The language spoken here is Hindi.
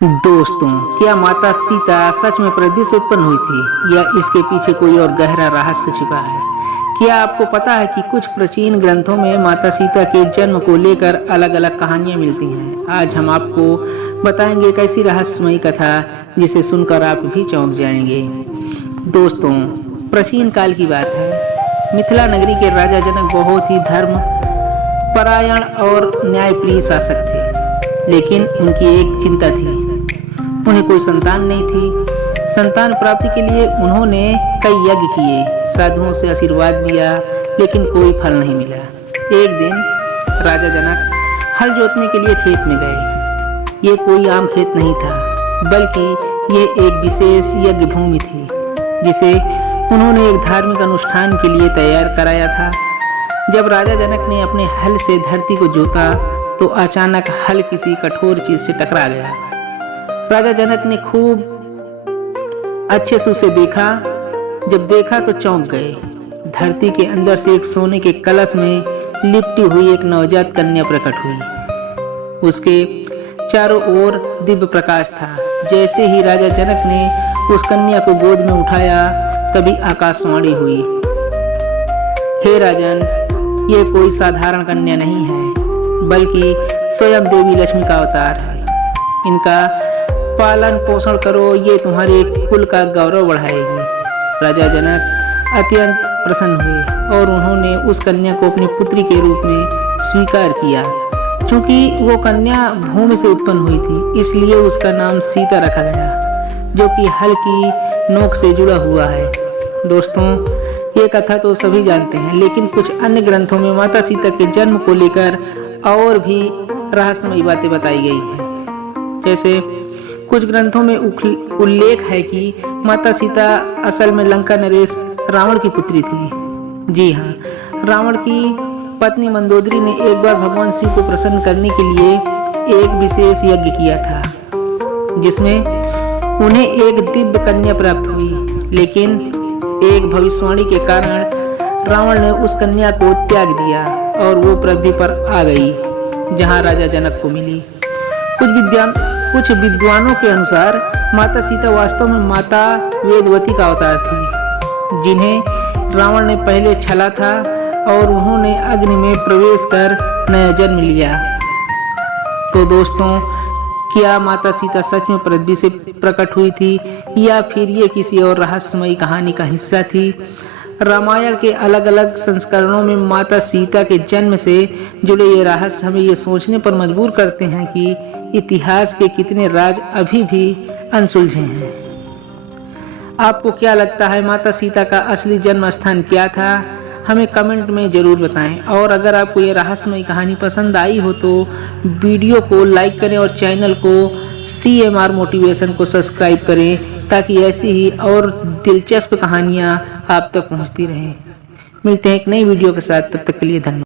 दोस्तों, क्या माता सीता सच में पृथ्वी से उत्पन्न हुई थी या इसके पीछे कोई और गहरा रहस्य छिपा है? क्या आपको पता है कि कुछ प्राचीन ग्रंथों में माता सीता के जन्म को लेकर अलग अलग कहानियां मिलती हैं? आज हम आपको बताएंगे एक ऐसी रहस्यमयी कथा जिसे सुनकर आप भी चौंक जाएंगे। दोस्तों, प्राचीन काल की बात है। मिथिला नगरी के राजा जनक बहुत ही धर्म परायण और न्यायप्रिय शासक थे, लेकिन उनकी एक चिंता थी। उन्हें कोई संतान नहीं थी। संतान प्राप्ति के लिए उन्होंने कई यज्ञ किए, साधुओं से आशीर्वाद लिया, लेकिन कोई फल नहीं मिला। एक दिन राजा जनक हल जोतने के लिए खेत में गए। ये कोई आम खेत नहीं था, बल्कि ये एक विशेष यज्ञ भूमि थी, जिसे उन्होंने एक धार्मिक अनुष्ठान के लिए तैयार कराया था। जब राजा जनक ने अपने हल से धरती को जोता, तो अचानक हल किसी कठोर चीज से टकरा गया। राजा जनक ने खूब अच्छे से उसे देखा। जब देखा तो चौंक गए। धरती के अंदर से एक सोने के कलश में लिपटी हुई एक नवजात कन्या प्रकट हुई। उसके चारों ओर दिव्य प्रकाश था। जैसे ही राजा जनक ने उस कन्या को गोद में उठाया, तभी आकाशवाणी हुई, हे राजन, ये कोई साधारण कन्या नहीं है, बल्कि स्वयं देवी लक्ष्मी का अवतार है। इनका पालन पोषण करो, ये तुम्हारे कुल का गौरव बढ़ाएगी। राजा जनक अत्यंत प्रसन्न हुए और उन्होंने उस कन्या को अपनी पुत्री के रूप में स्वीकार किया। क्योंकि वो कन्या भूमि से उत्पन्न हुई थी, इसलिए उसका नाम सीता रखा गया, जो कि हल की नोक से जुड़ा हुआ है। दोस्तों, ये कथा तो सभी जानते हैं, लेकिन कुछ अन्य ग्रंथों में माता सीता के जन्म को लेकर और भी रहस्यमयी बातें बताई गई हैं। जैसे कुछ ग्रंथों में उल्लेख है कि माता सीता असल में लंका नरेश रावण की पुत्री थी। जी हाँ, रावण की पत्नी मंदोदरी ने एक बार भगवान शिव को प्रसन्न करने के लिए एक विशेष यज्ञ किया था, जिसमें उन्हें एक दिव्य कन्या प्राप्त हुई। लेकिन एक भविष्यवाणी के कारण रावण ने उस कन्या को त्याग दिया और वो पृथ्वी पर आ गई, जहाँ राजा जनक को मिली। कुछ विद्वानों के अनुसार माता सीता वास्तव में माता वेदवती का अवतार थी, जिन्हें रावण ने पहले छला था और उन्होंने अग्नि में प्रवेश कर नया जन्म लिया। तो दोस्तों, क्या माता सीता सच में पृथ्वी से प्रकट हुई थी या फिर ये किसी और रहस्यमयी कहानी का हिस्सा थी? रामायण के अलग अलग संस्करणों में माता सीता के जन्म से जुड़े ये रहस्य हमें ये सोचने पर मजबूर करते हैं कि इतिहास के कितने राज अभी भी अनसुलझे हैं। आपको क्या लगता है, माता सीता का असली जन्म स्थान क्या था? हमें कमेंट में जरूर बताएं। और अगर आपको ये रहस्यमयी कहानी पसंद आई हो तो वीडियो को लाइक करें और चैनल को CMR मोटिवेशन को सब्सक्राइब करें, ताकि ऐसी ही और दिलचस्प कहानियाँ आप तक पहुँचती रहें। मिलते हैं एक नई वीडियो के साथ, तब तक के लिए धन्यवाद।